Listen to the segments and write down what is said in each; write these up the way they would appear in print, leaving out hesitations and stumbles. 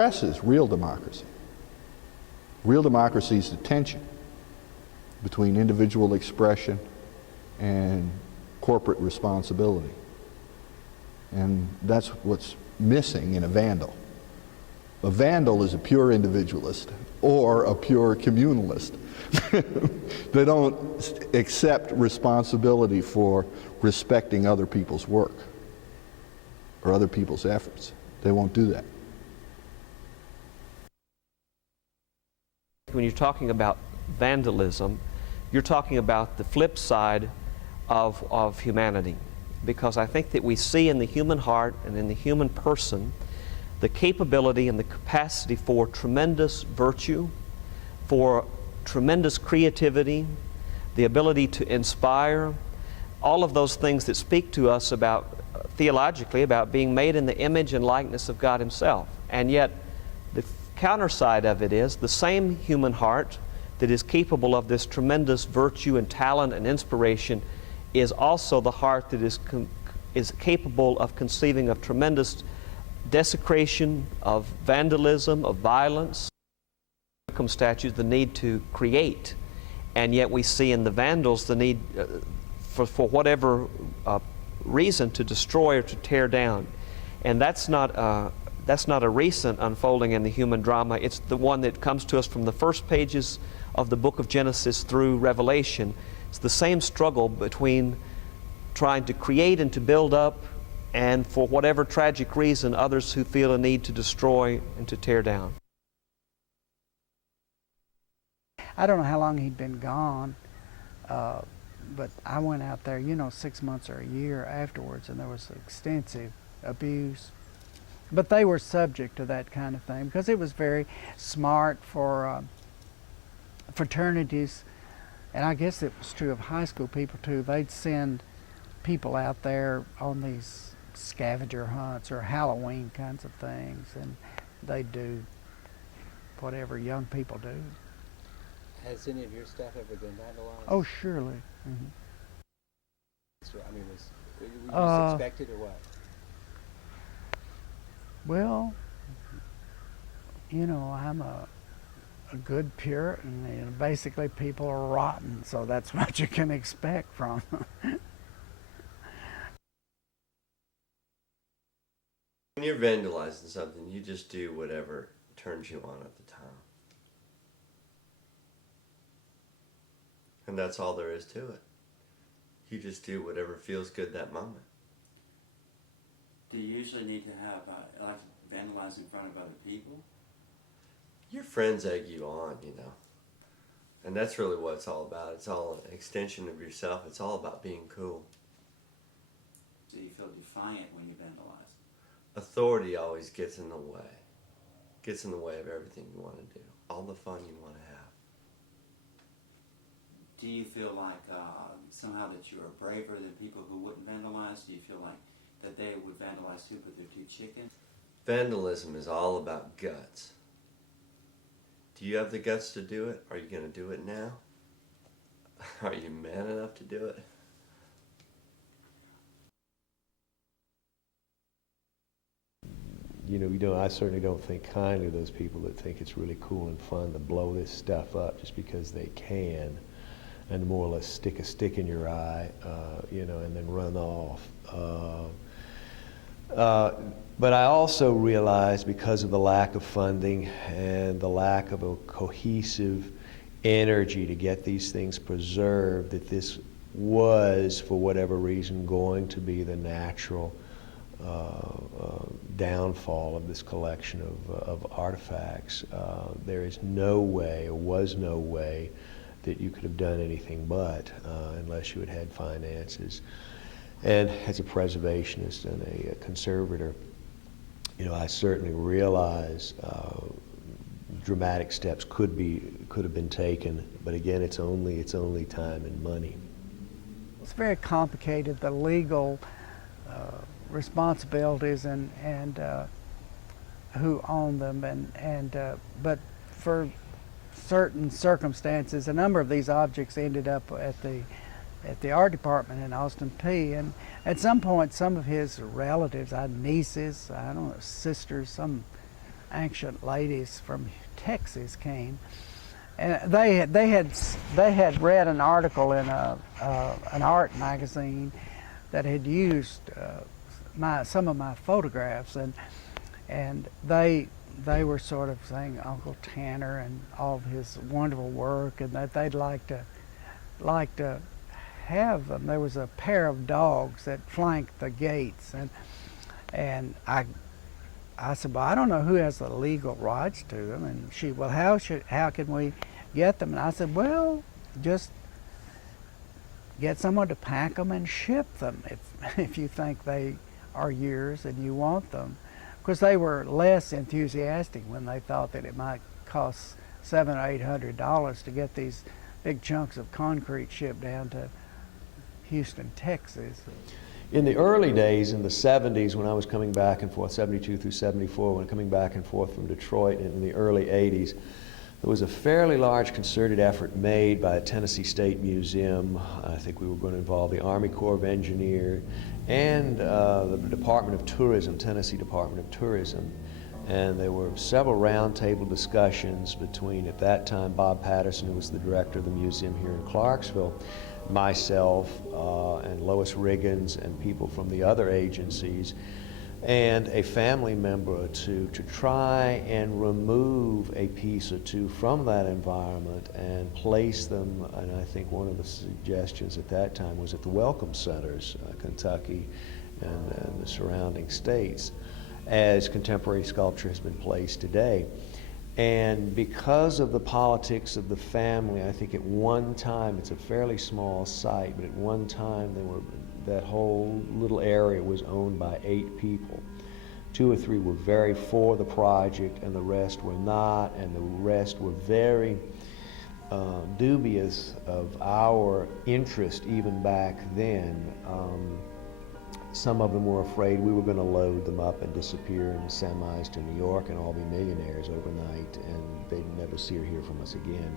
Is real democracy. Real democracy is the tension between individual expression and corporate responsibility. And that's what's missing in a vandal. A vandal is a pure individualist or a pure communalist. They don't accept responsibility for respecting other people's work or other people's efforts. They won't do that. When you're talking about vandalism, you're talking about the flip side of humanity. Because I think that we see in the human heart and in the human person the capability and the capacity for tremendous virtue, for tremendous creativity, the ability to inspire, all of those things that speak to us about, theologically, about being made in the image and likeness of God Himself. And yet, the counter side of it is the same human heart that is capable of this tremendous virtue and talent and inspiration is also the heart that is capable of conceiving of tremendous desecration, of vandalism, of violence. Wickham statute, the need to create, and yet we see in the vandals the need for whatever reason to destroy or to tear down. And that's not a recent unfolding in the human drama. It's the one that comes to us from the first pages of the book of Genesis through Revelation. It's the same struggle between trying to create and to build up, and for whatever tragic reason, others who feel a need to destroy and to tear down. I don't know how long he'd been gone, but I went out there, 6 months or a year afterwards, and there was extensive abuse. But they were subject to that kind of thing because it was very smart for fraternities, and I guess it was true of high school people too. They'd send people out there on these scavenger hunts or Halloween kinds of things, and they'd do whatever young people do. Has any of your stuff ever been vandalized? Oh, surely. Mm-hmm. I mean, were you just expected or what? Well, I'm a good Puritan, and basically people are rotten, so that's what you can expect from them. When you're vandalizing something, you just do whatever turns you on at the time. And that's all there is to it. You just do whatever feels good that moment. Do you usually need to have, like, vandalize in front of other people? Your friends egg you on, And that's really what it's all about. It's all an extension of yourself. It's all about being cool. Do you feel defiant when you vandalize? Authority always gets in the way. Gets in the way of everything you want to do. All the fun you want to have. Do you feel like somehow that you are braver than people who wouldn't vandalize? Do you feel like that they would vandalize too, but they're too chicken? Vandalism is all about guts. Do you have the guts to do it? Are you going to do it now? Are you man enough to do it? I certainly don't think kindly of those people that think it's really cool and fun to blow this stuff up just because they can, and more or less stick a stick in your eye, and then run off. But I also realize, because of the lack of funding and the lack of a cohesive energy to get these things preserved, that this was, for whatever reason, going to be the natural downfall of this collection of artifacts. There is no way, or was no way, that you could have done anything but, unless you had had finances. And as a preservationist and a conservator, I certainly realize dramatic steps could have been taken, but again, it's only time and money. It's very complicated, the legal responsibilities and who own them, but for certain circumstances, a number of these objects ended up at the art department in Austin Peay, and at some point some of his relatives, I had nieces, I don't know, sisters, some ancient ladies from Texas came, and they had read an article in an art magazine that had used some of my photographs, and they were sort of saying Uncle Tanner and all of his wonderful work, and that they'd like to have them. There was a pair of dogs that flanked the gates, and I said, well, I don't know who has the legal rights to them. And she, well, how can we get them? And I said, well, just get someone to pack them and ship them if you think they are yours and you want them. Of course, they were less enthusiastic when they thought that it might cost $700 or $800 to get these big chunks of concrete shipped down to Houston, Texas. In the early days, in the 70s, when I was coming back and forth, 72 through 74, when coming back and forth from Detroit, and in the early 80s, there was a fairly large concerted effort made by Tennessee State Museum. I think we were going to involve the Army Corps of Engineers and the Department of Tourism, Tennessee Department of Tourism. And there were several roundtable discussions between, at that time, Bob Patterson, who was the director of the museum here in Clarksville, myself, and Lois Riggins, and people from the other agencies, and a family member to try and remove a piece or two from that environment and place them, and I think one of the suggestions at that time was at the Welcome Centers, Kentucky and the surrounding states, as contemporary sculpture has been placed today. And because of the politics of the family, I think at one time, it's a fairly small site, but at one time that whole little area was owned by 8 people. 2 or 3 were very for the project, and the rest were not, and the rest were very dubious of our interest even back then. Some of them were afraid we were going to load them up and disappear in semis to New York and all be millionaires overnight, and they'd never see or hear from us again.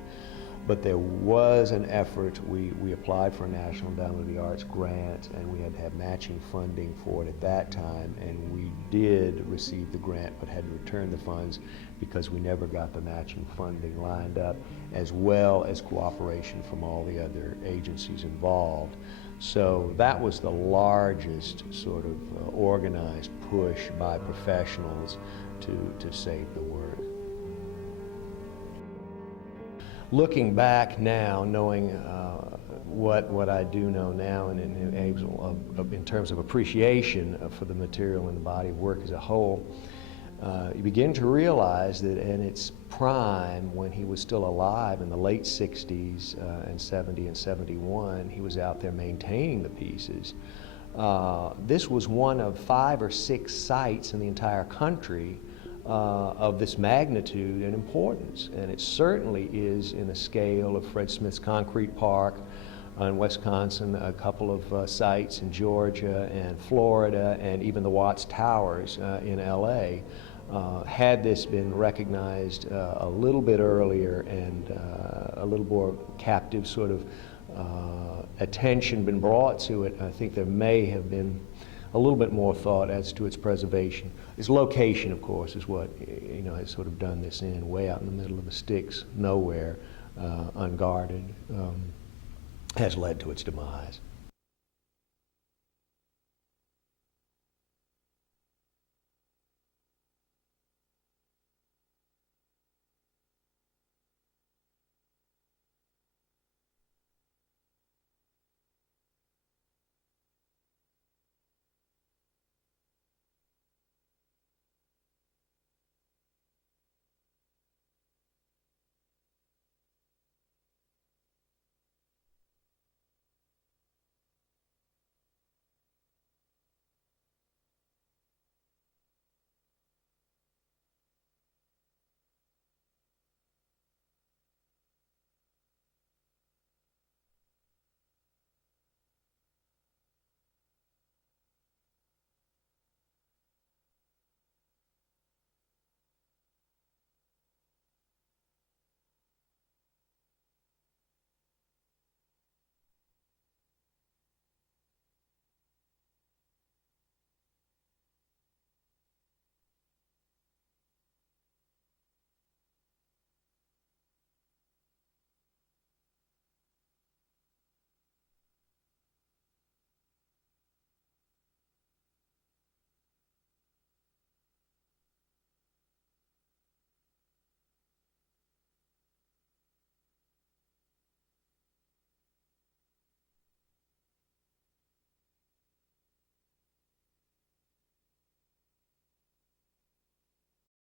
But there was an effort. We applied for a National Endowment of the Arts grant, and we had to have matching funding for it at that time, and we did receive the grant but had to return the funds because we never got the matching funding lined up, as well as cooperation from all the other agencies involved. So that was the largest sort of organized push by professionals to save the work. Looking back now, knowing what I do know now, and in terms of appreciation for the material and the body of work as a whole, you begin to realize that in its prime, when he was still alive in the late 60s and 70 and 71, he was out there maintaining the pieces. This was one of 5 or 6 sites in the entire country of this magnitude and importance, and it certainly is in a scale of Fred Smith's Concrete Park in Wisconsin, a couple of sites in Georgia and Florida, and even the Watts Towers in LA. Had this been recognized a little bit earlier and a little more captive sort of attention been brought to it, I think there may have been a little bit more thought as to its preservation. Its location, of course, is what has sort of done this in, way out in the middle of the sticks, nowhere, unguarded, has led to its demise.